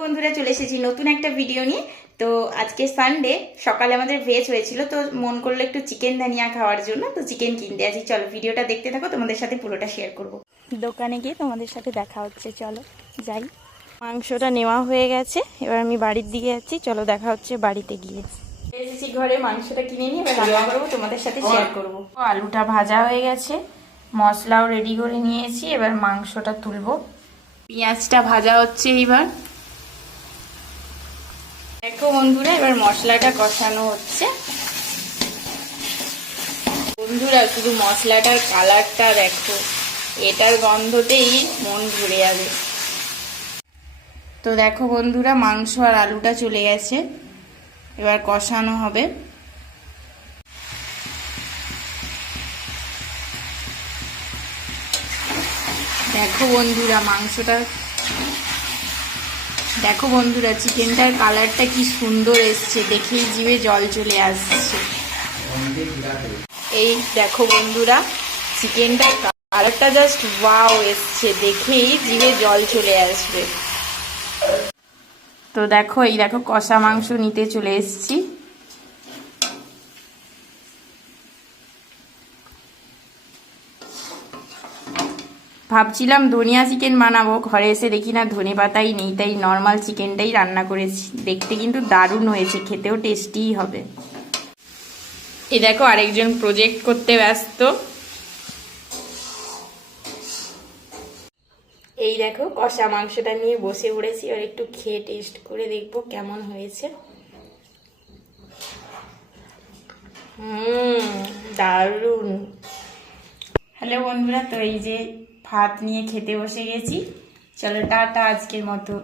বন্ধুরা চলে এসেছি নতুন একটা ভিডিও নিয়ে। তো আজকে সানডে, সকালে আমাদের ভেজ হয়েছিল, তো মন করলো একটু চিকেন দানিয়া খাওয়ার জন্য, তো চিকেন কিনতে আছি। চলো ভিডিওটা দেখতে থাকো, তোমাদের সাথে পুরোটা শেয়ার করব। দোকানে গিয়ে তোমাদের সাথে দেখা হচ্ছে, চলো যাই। মাংসটা নেওয়া হয়ে গেছে, এবার আমি বাড়ির দিকে যাচ্ছি, চলো দেখা হচ্ছে বাড়িতে গিয়ে। এসেছি ঘরে, মাংসটা কিনে নিয়ে এবার রান্না করবো, তোমাদের সাথে শেয়ার করবো। আলুটা ভাজা হয়ে গেছে, মশলাও রেডি করে নিয়েছি, এবার মাংসটা তুলবো। পেঁয়াজটা ভাজা হচ্ছে এইবার। দেখো বন্ধুরা, এবার মশলাটা কষানো হচ্ছে। বন্ধুরা শুধু মশলাটার কালারটা দেখো, এটার গন্ধতেই মন ভরে যাবে। তো দেখো বন্ধুরা, মাংস আর আলুটা চলে গেছে, এবার কষানো হবে। দেখো বন্ধুরা মাংসটা, দেখো বন্ধুরা চিকেনটার কালারটা কি সুন্দর এসছে, দেখেই জিভে জল চলে আসছে। এই দেখো বন্ধুরা, চিকেনটার কালারটা জাস্ট ওয়াও এসছে, দেখেই জিভে জল চলে আসবে। তো দেখো, এই দেখো কষা মাংস নিতে চলে এসেছি। ভাবছিলাম ধনিয়া চিকেন বানাবো, ঘরে এসে দেখি না ধনে পাতাই নেই, তাই নর্মাল চিকেনটাই রান্না করেছি। দেখতে কিন্তু দারুণ হয়েছে, খেতেও টেস্টিই হবে। এই দেখো আরেকজন প্রজেক্ট করতে ব্যস্ত। এই দেখো কষা মাংসটা নিয়ে বসে পড়েছি, আর একটু খেয়ে টেস্ট করে দেখবো কেমন হয়েছে। দারুণ। হ্যালো বন্ধুরা, তো এই যে ভাত নিয়ে খেতে বসে গেছি। চলো টাটা আজকের মতো।